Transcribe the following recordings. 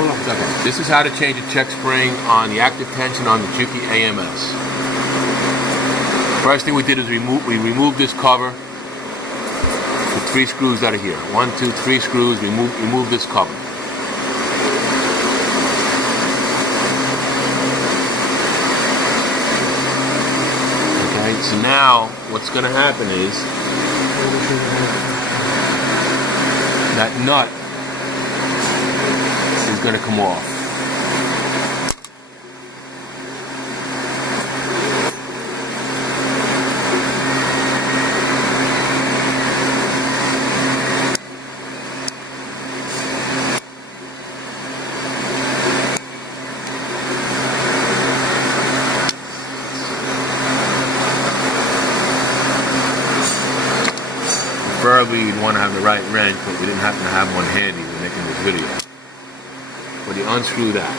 Okay. This is how to change a check spring on the active tension on the Juki AMS. First thing we did is we removed this cover with 3 screws out of here. 1, 2, 3 screws. Remove this cover. Okay, so now what's going to happen is that nut is going to come off. Preferably you'd want to have the right wrench, but we didn't happen to have one handy when making this video. But you unscrew that.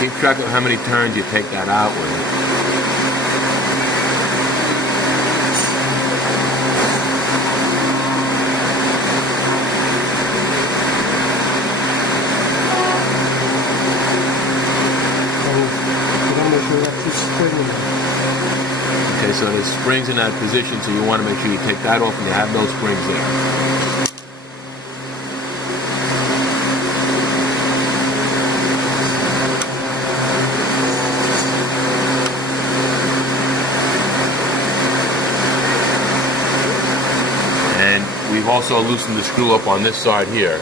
Keep track of how many turns you take that out with. Okay, so the spring's in that position, so you want to make sure you take that off and you have those springs there. And we've also loosened the screw up on this side here,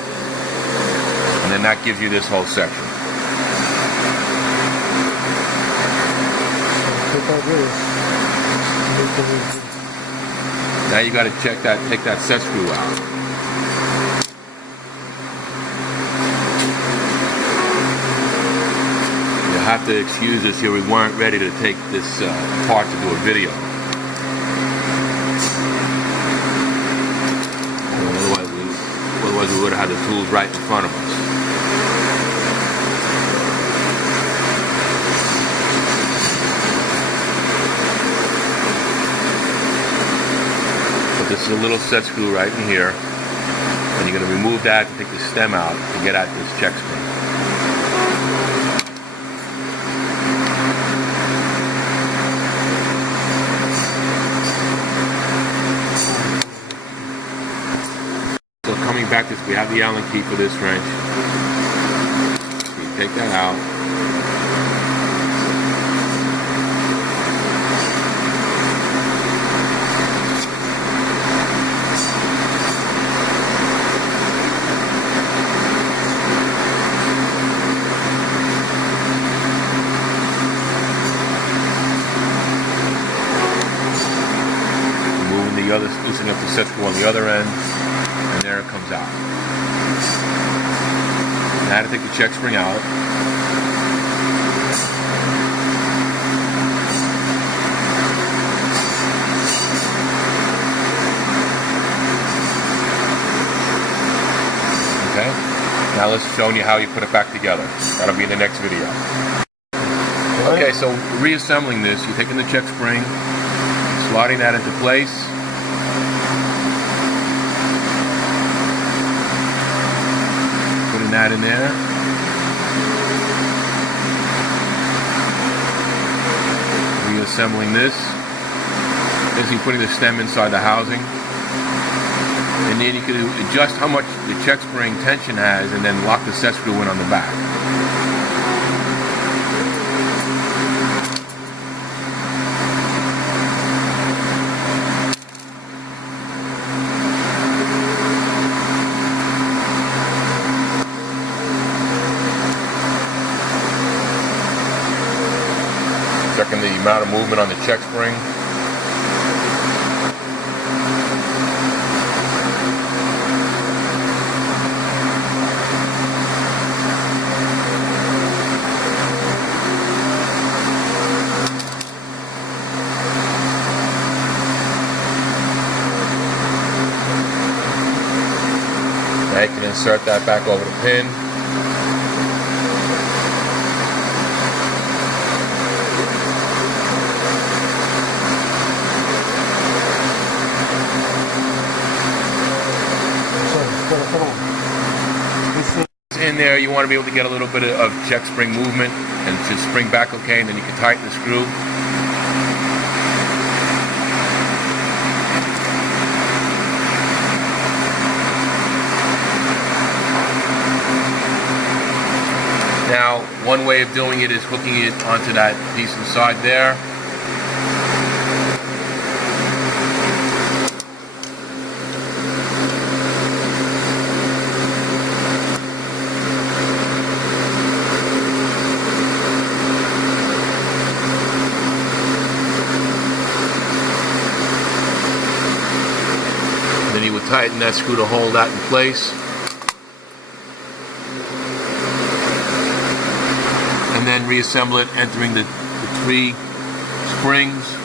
and then that gives you this whole section. Now you got to take that set screw out. You'll have to excuse us here. We weren't ready to take this apart to do a video. Otherwise we would have had the tools right in front of us. This is a little set screw right in here, and you're going to remove that to take the stem out to get at this check spring. So coming back to this, we have the Allen key for this wrench. So you take that out. Loosening up the set screw on the other end, and there it comes out. Now to take the check spring out. Okay, now let's show you how you put it back together. That'll be in the next video. Okay, so reassembling this, you're taking the check spring, sliding that into place. That in there. Reassembling this. Basically putting the stem inside the housing. And then you can adjust how much the check spring tension has and then lock the set screw in on the back. Checking the amount of movement on the check spring. Now you can insert that back over the pin. there, you want to be able to get a little bit of check spring movement and to spring back okay, and then you can tighten the screw. Now, one way of doing it is hooking it onto that piece inside there. Then you would tighten that screw to hold that in place. And then reassemble it, entering the 3 springs.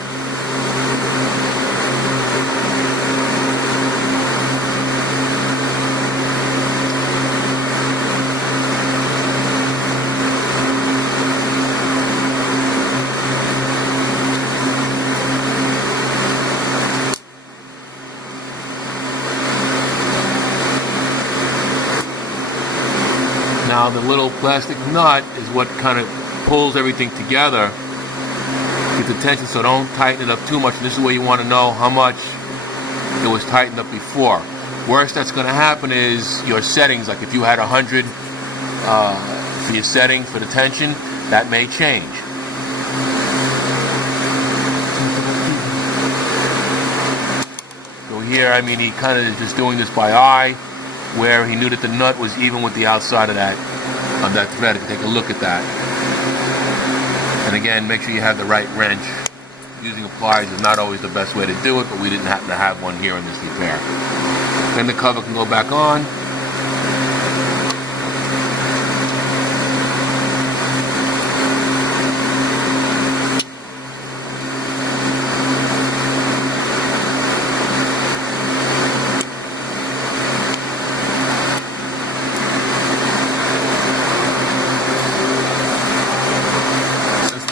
Now the little plastic nut is what kind of pulls everything together. Get the tension, so don't tighten it up too much. And this is where you want to know how much it was tightened up before. Worst that's going to happen is your settings. Like if you had 100 for your settings for the tension, that may change. So here, I mean, he kind of is just doing this by eye, where he knew that the nut was even with the outside of that thread. If you take a look at that. And again, make sure you have the right wrench. Using a pliers is not always the best way to do it, but we didn't happen to have one here in this repair. Then the cover can go back on.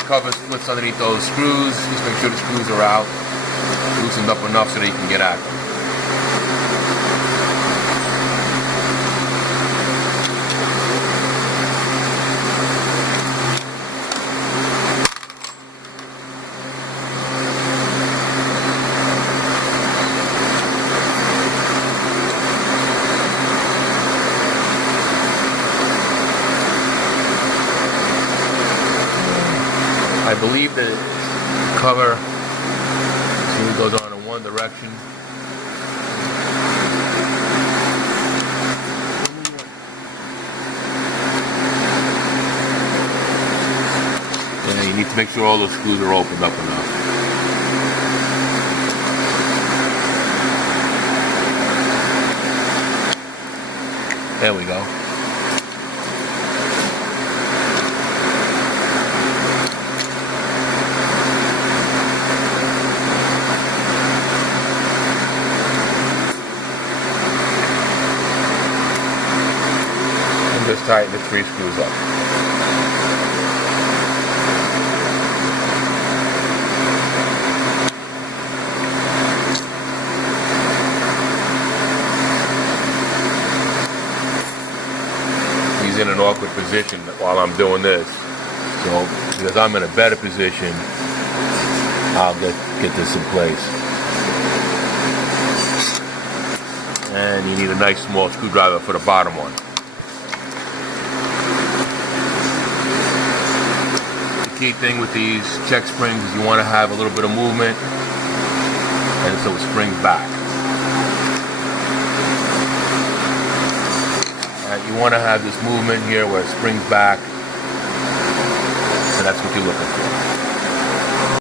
Cover splits underneath those screws. Just make sure the screws are out, loosened up enough so that you can get at them. I believe the cover goes on in one direction. Yeah, you need to make sure all those screws are opened up enough. There we go. Just tighten the 3 screws up. He's in an awkward position while I'm doing this. So, because I'm in a better position, I'll get this in place. And you need a nice small screwdriver for the bottom one. Key thing with these check springs is you want to have a little bit of movement, and so it springs back. You want to have this movement here where it springs back, and that's what you're looking for.